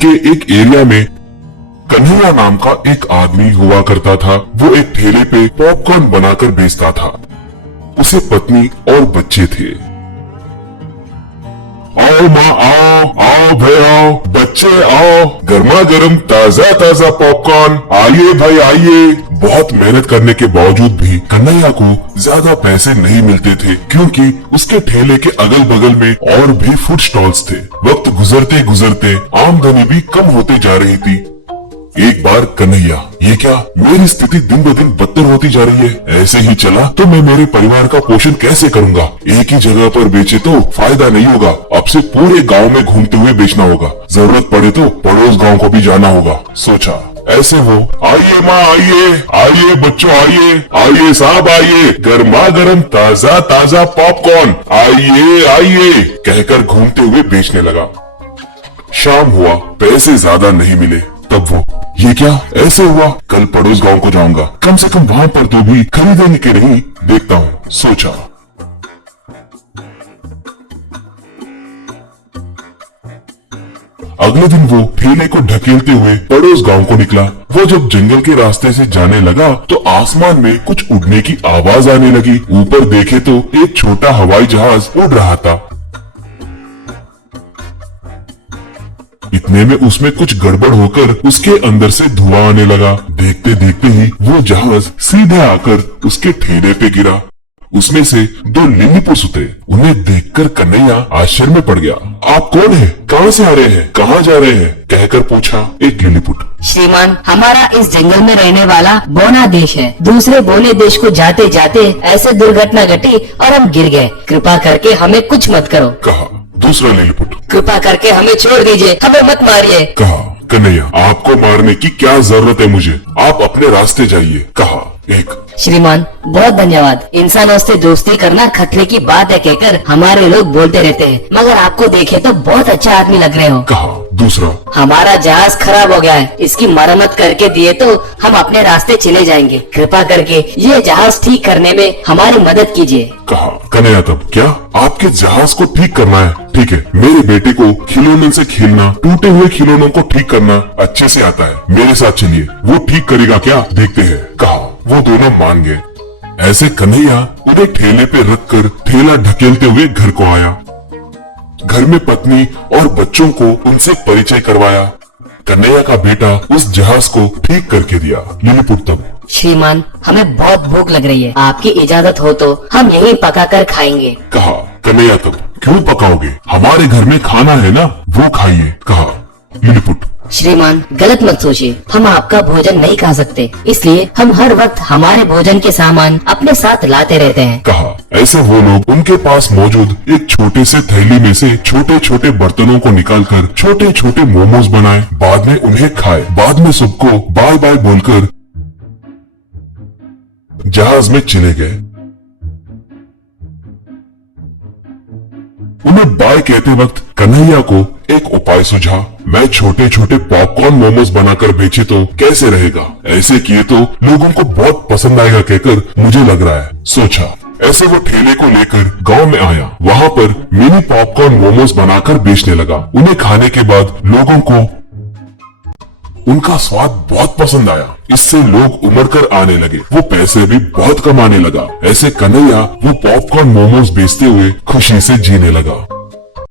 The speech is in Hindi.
के एक एरिया में कन्हैया नाम का एक आदमी हुआ करता था। वो एक ठेले पे पॉपकॉर्न बनाकर बेचता था। उसे पत्नी और बच्चे थे। आओ माँ आओ, आओ भाई आओ, बच्चे आओ, गर्मा गर्म ताजा ताजा पॉपकॉर्न, आइए भाई आइए। बहुत मेहनत करने के बावजूद भी कन्हैया को ज्यादा पैसे नहीं मिलते थे, क्योंकि उसके ठेले के अगल बगल में और भी फूड स्टॉल्स थे। वक्त गुजरते गुजरते आमदनी भी कम होते जा रही थी। एक बार कन्हैया, ये क्या, मेरी स्थिति दिन ब दिन बदतर होती जा रही है। ऐसे ही चला तो मैं मेरे परिवार का पोषण कैसे करूंगा। एक ही जगह पर बेचे तो फायदा नहीं होगा। अब से पूरे गांव में घूमते हुए बेचना होगा। जरूरत पड़े तो पड़ोस गांव को भी जाना होगा। सोचा। ऐसे वो, आइए माँ आइए, आइए बच्चों आइए, आइए साहब आइए, गर्मा गर्म ताजा ताजा पॉपकॉर्न, आइए आइए कहकर घूमते हुए बेचने लगा। शाम हुआ, पैसे ज्यादा नहीं मिले। तब वो, ये क्या, ऐसे हुआ, कल पड़ोस गांव को जाऊंगा, कम से कम वहाँ पर तो भी खरीदने के नहीं देखता हूँ। सोचा। अगले दिन वो ठेले को ढकेलते हुए पड़ोस गांव को निकला। वो जब जंगल के रास्ते से जाने लगा तो आसमान में कुछ उड़ने की आवाज आने लगी। ऊपर देखे तो एक छोटा हवाई जहाज उड़ रहा था। इतने में उसमें कुछ गड़बड़ होकर उसके अंदर से धुआं आने लगा। देखते देखते ही वो जहाज सीधे आकर उसके ठेले पे गिरा। उसमें से दो लिलीपुट उतरे। उन्हें देखकर कन्हैया आश्चर्य में पड़ गया। आप कौन हैं? कहाँ से आ रहे हैं? कहाँ जा रहे हैं? कहकर पूछा एक लिलीपुट। श्रीमान, हमारा इस जंगल में रहने वाला बोना देश है। दूसरे बोने देश को जाते जाते ऐसे दुर्घटना घटी और हम गिर गए। कृपा करके हमें कुछ मत करो। कहा दूसरा लिलीपुट। कृपा करके हमें छोड़ दीजिए, हमें मत मारिए। कहा कन्हैया, आपको मारने की क्या जरूरत है मुझे, आप अपने रास्ते जाइए। कहा एक। श्रीमान, बहुत धन्यवाद। इंसानों से दोस्ती करना खतरे की बात है कहकर हमारे लोग बोलते रहते हैं, मगर आपको देखे तो बहुत अच्छा आदमी लग रहे हो। कहा दूसरा। हमारा जहाज खराब हो गया है, इसकी मरम्मत करके दिए तो हम अपने रास्ते चले जाएंगे। कृपा करके ये जहाज ठीक करने में हमारी मदद कीजिए। कहा कन्हैया, तब क्या आपके जहाज को ठीक करना है? ठीक है, मेरे बेटे को खिलौनों से खेलना, टूटे हुए खिलौनों को ठीक करना अच्छे से आता है। मेरे साथ चलिए, वो ठीक करेगा क्या, देखते हैं। कहा वो दोनों मान गए। ऐसे कन्हैया उन्हें ठेले पे रखकर ठेला ढकेलते हुए घर को आया। घर में पत्नी और बच्चों को उनसे परिचय करवाया। कन्हैया का बेटा उस जहाज को ठीक करके दिया। लिलीपुट तब। श्रीमान, हमें बहुत भूख लग रही है, आपकी इजाजत हो तो हम यहीं पकाकर खाएंगे। कहा कन्हैया, तब क्यों पकाओगे, हमारे घर में खाना है ना, वो खाइए। कहा लिलीपुट। श्रीमान, गलत मत सोचिए, हम आपका भोजन नहीं खा सकते, इसलिए हम हर वक्त हमारे भोजन के सामान अपने साथ लाते रहते हैं। कहा ऐसे वो लोग उनके पास मौजूद एक छोटे से थैली में से छोटे छोटे बर्तनों को निकालकर छोटे छोटे मोमोज बनाए, बाद में उन्हें खाए। बाद में सबको बाय बाय बोलकर जहाज में चले गए। उन्हें बाय कहते वक्त कन्हैया को एक उपाय सूझा। मैं छोटे छोटे पॉपकॉर्न मोमोज बनाकर बेचे तो कैसे रहेगा? ऐसे किए तो लोगों को बहुत पसंद आएगा कहकर मुझे लग रहा है। सोचा। ऐसे वो ठेले को लेकर गांव में आया। वहाँ पर मिनी पॉपकॉर्न मोमोज बनाकर बेचने लगा। उन्हें खाने के बाद लोगों को उनका स्वाद बहुत पसंद आया। इससे लोग उमड़ कर आने लगे। वो पैसे भी बहुत कमाने लगा। ऐसे कन्हैया वो पॉपकॉर्न मोमोज बेचते हुए खुशी से जीने लगा।